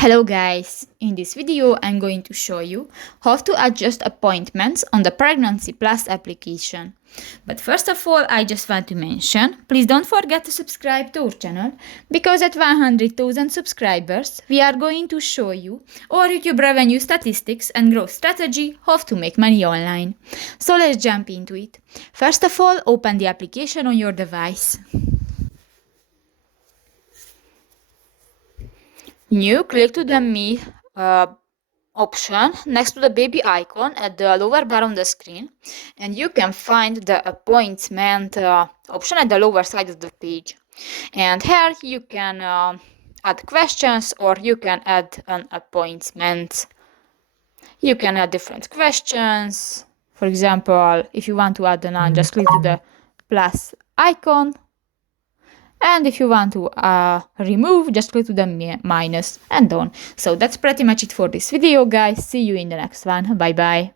Hello guys, in this video I'm going to show you how to adjust appointments on the Pregnancy Plus application. But first of all, I just want to mention, please don't forget to subscribe to our channel, because at 100,000 subscribers we are going to show you our YouTube revenue statistics and growth strategy, how to make money online. So let's jump into it. First of all, open the application on your device. New, click to the Me option next to the baby icon at the lower bar on the screen, and you can find the appointment option at the lower side of the page. And here you can add questions, or you can add an appointment. You can add different questions. For example, if you want to add a none, just click to the plus icon. And if you want to remove, just click to the minus and on. So that's pretty much it for this video, guys. See you in the next one. Bye bye.